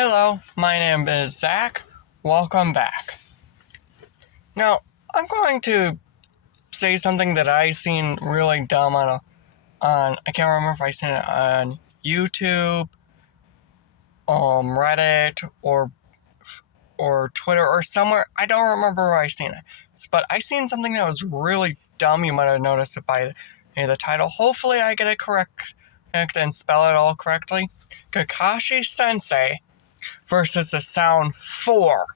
Hello, my name is Zach. Welcome back. Now, I'm going to say something that I seen really dumb on I can't remember if I seen it on YouTube, Reddit, or Twitter or somewhere. I don't remember where I seen it, but I seen something that was really dumb. You might have noticed it by the title. Hopefully, I get it correct and spell it all correctly. Kakashi Sensei versus the Sound 4.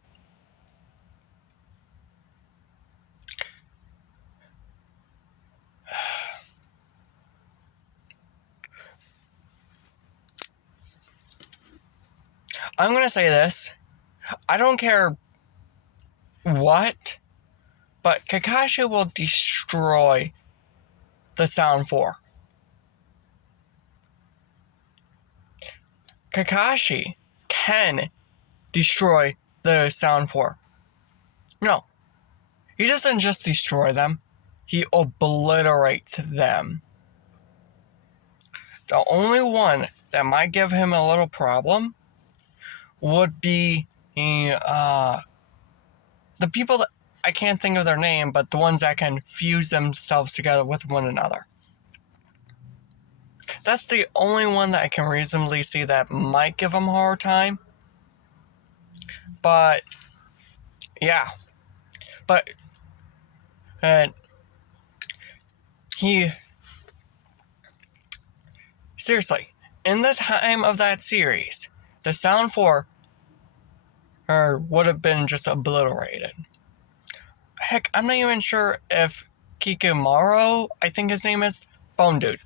I'm going to say this. I don't care what, but Kakashi will destroy the Sound 4. Kakashi can destroy the Sound 4. No. He doesn't just destroy them. He obliterates them. The only one that might give him a little problem would be the people that I can't think of their name, but the ones that can fuse themselves together with one another. That's the only one that I can reasonably see that might give him a hard time. But yeah. But seriously, in the time of that series, the Sound 4 would have been just obliterated. Heck, I'm not even sure if Kikimaro, I think his name is, Bone Dude.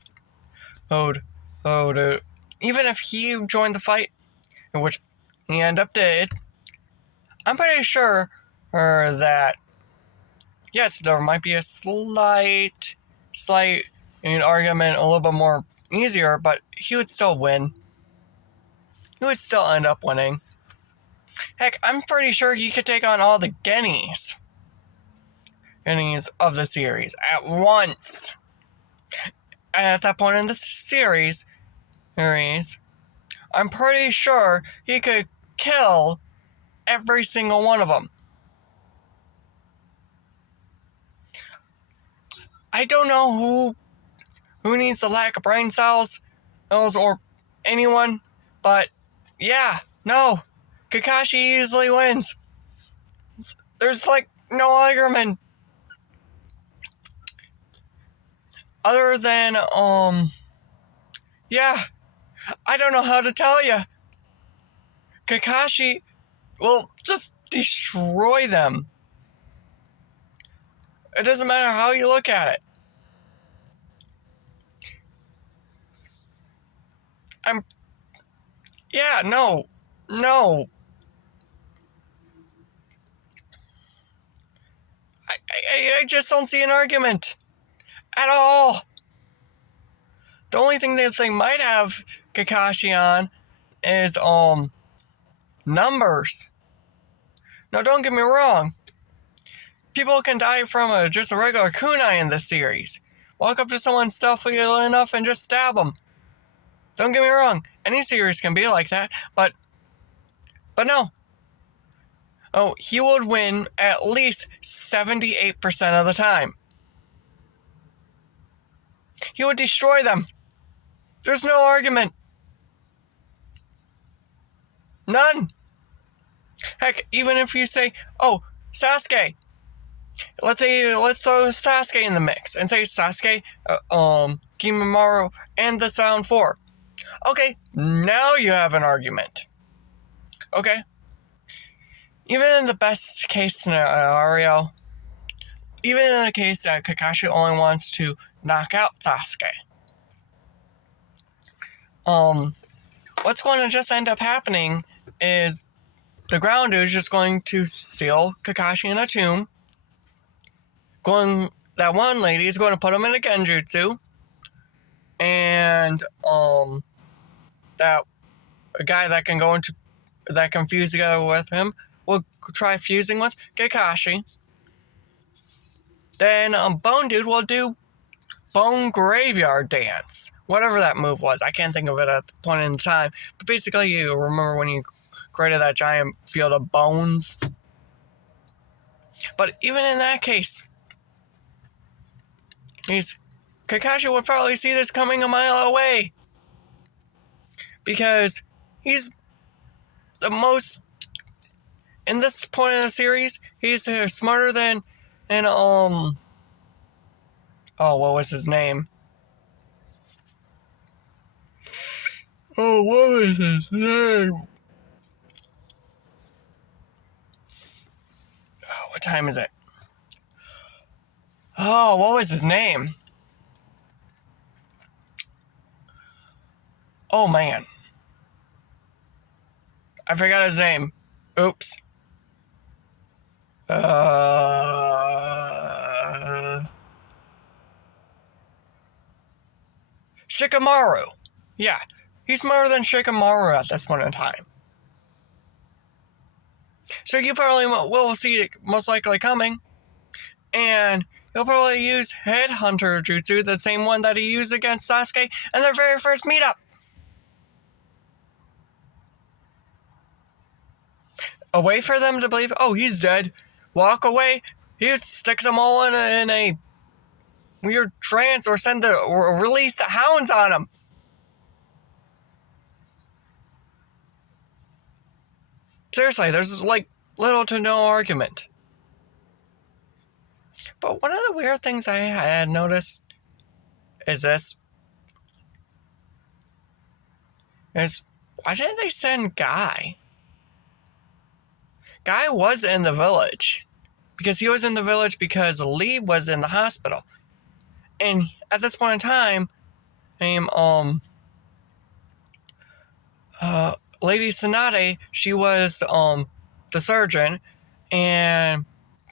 Dude. Even if he joined the fight, which he ended up did, I'm pretty sure that, yes, there might be a slight argument, a little bit more easier, but he would still win. He would still end up winning. Heck, I'm pretty sure he could take on all the Gennies of the series at once. And at that point in the series, I'm pretty sure he could kill every single one of them. I don't know who needs the lack of brain cells, or anyone, but yeah, no, Kakashi easily wins. There's no argument. Other than, yeah, I don't know how to tell you. Kakashi will just destroy them. It doesn't matter how you look at it. No. I just don't see an argument at all. The only thing that they might have Kakashi on is numbers. Now, don't get me wrong. People can die from just a regular kunai in this series. Walk up to someone stealthily enough and just stab them. Don't get me wrong. Any series can be like that, but no. Oh, he would win at least 78% of the time. He would destroy them. There's no argument. None. Heck, even if you say, oh, Sasuke. Let's throw Sasuke in the mix and say Sasuke, Kimimaro, and the Sound 4. Okay, now you have an argument. Okay. Even in the best case scenario, even in the case that Kakashi only wants to knock out Sasuke, what's going to just end up happening is the ground dude is just going to seal Kakashi in a tomb. That one lady is going to put him in a genjutsu, and that a guy that can fuse together with him will try fusing with Kakashi. Then Bone Dude will do Bone Graveyard Dance, whatever that move was. I can't think of it at the point in time, but basically you remember when you created that giant field of bones. But even in that case, Kakashi would probably see this coming a mile away. Because he's the most, in this point in the series, he's smarter than, what was his name? Oh, what was his name? Oh, what time is it? Oh, what was his name? Oh, man. I forgot his name. Oops. Shikamaru. Yeah, he's smarter than Shikamaru at this point in time. So you probably will see it most likely coming. And he'll probably use Headhunter Jutsu, the same one that he used against Sasuke in their very first meetup. A way for them to believe, oh, he's dead. Walk away. He sticks them all in a weird trance or release the hounds on him. Seriously, there's like little to no argument. But one of the weird things I had noticed is this. Why didn't they send Guy? Guy was in the village. Because he was in the village because Lee was in the hospital. And at this point in time, Lady Tsunade, she was the surgeon, and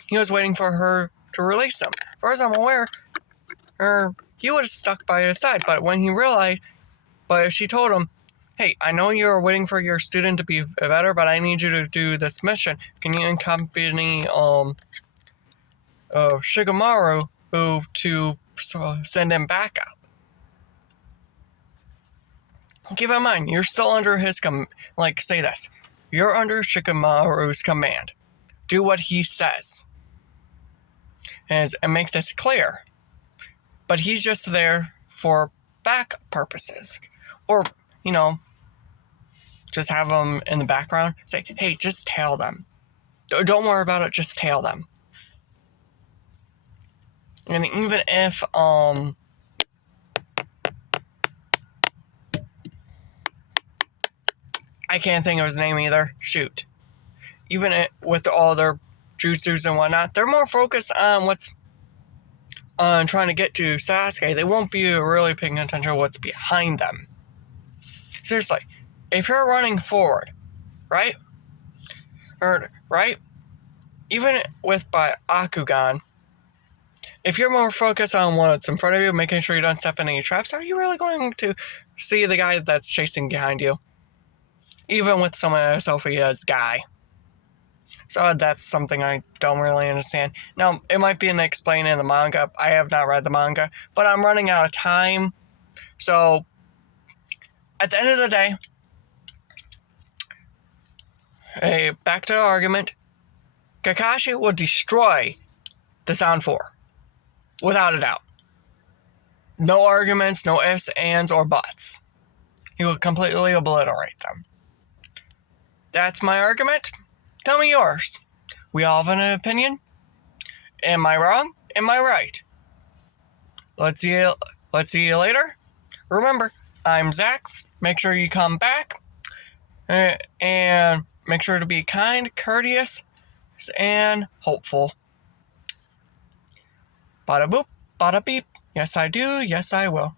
he was waiting for her to release him. As far as I'm aware, he would have stuck by his side, but when he realized, she told him, hey, I know you're waiting for your student to be better, but I need you to do this mission. Can you accompany Shikamaru to send him back up? Keep in mind, you're still under his say this. You're under Shikamaru's command. Do what he says. And make this clear. But he's just there for backup purposes. Or, just have them in the background. Say, hey, just tail them. Don't worry about it, just tail them. And even if, I can't think of his name either. Shoot. Even with all their jutsus and whatnot, they're more focused on what's on trying to get to Sasuke. They won't be really paying attention to what's behind them. Seriously, if you're running forward, right? Even with Byakugan, if you're more focused on what's in front of you, making sure you don't step in any traps, are you really going to see the guy that's chasing behind you? Even with someone as selfie as Guy. So that's something I don't really understand. Now, it might be explained in the manga. I have not read the manga, but I'm running out of time. So, at the end of the day, back to the argument, Kakashi will destroy the Sound 4. Without a doubt. No arguments, no ifs, ands, or buts. He will completely obliterate them. That's my argument. Tell me yours. We all have an opinion. Am I wrong? Am I right? Let's see you later. Remember, I'm Zach. Make sure you come back. And make sure to be kind, courteous, and hopeful. Bada boop, bada beep. Yes, I do. Yes, I will.